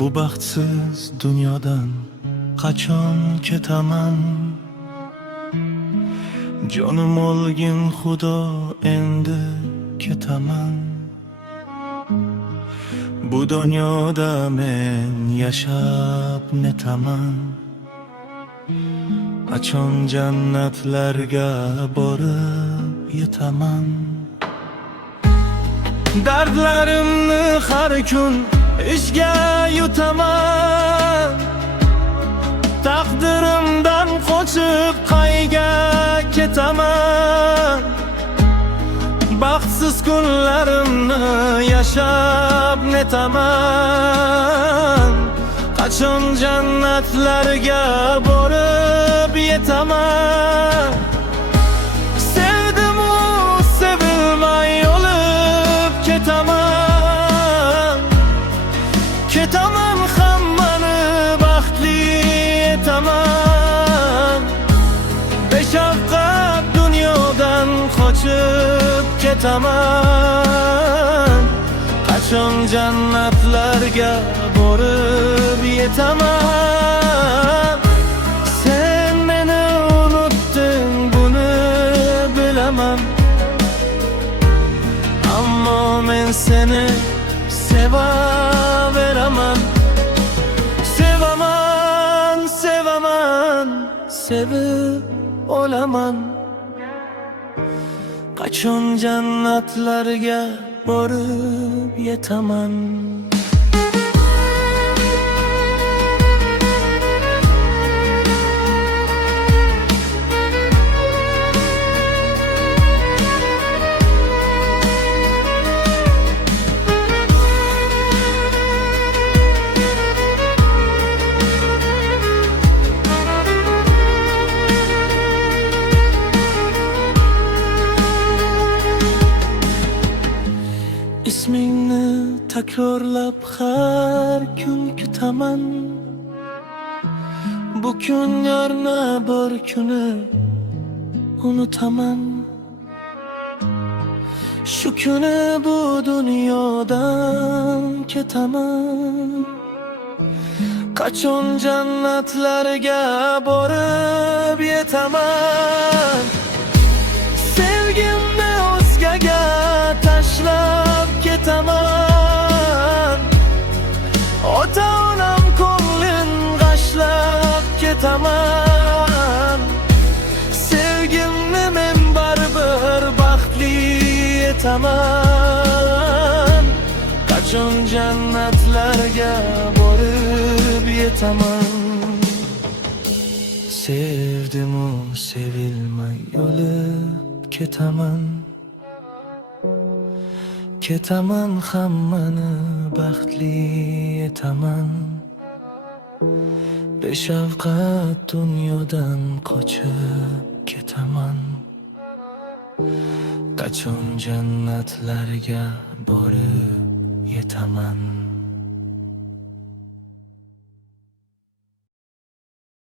Bu baxtsiz dunyodan qachon ketaman? Jonim olgin Xudo, endi ketaman. Bu dunyoda men yashab netaman? Qachon jannatlarga borib yetaman? Dardlarimni har kun ishga yutaman. Taqdirimdan qochib qayga ketaman? Baxtsiz kunlarimni yashab netaman? Qachon jannatlarga borib yetaman? Sevdim u sevilmay o'lib ketaman. Ketaman hammani baxtli etaman. Beshafqat dunyodan qochib ketaman. Qachon jannatlarga borib yetaman? Sen meni unutding, buni bilaman. Ammo men seni sevaveraman. Sevaman, sevaman, sevib olaman. Qachon jannatlarga borib yetaman? İsmingni takrorlab har kun kutaman. Bu kun yarna bir kuni unutaman. Shu kuni bu dunyodan ketaman. Qachon jannatlarga borib yetaman? Sevgimni o'zgaga tashlab ketaman. Ota-onam ko'nglin g'ashlab ketaman. Sevgimni men baribir baxtli etaman. Qachon jannatlarga borib yetaman? Sevdim u sevilmay o'lib ketaman. Ketaman hammani baxtli etaman. Beshafqat dunyodan qochib ketaman. Qachon jannatlarga borib yetaman?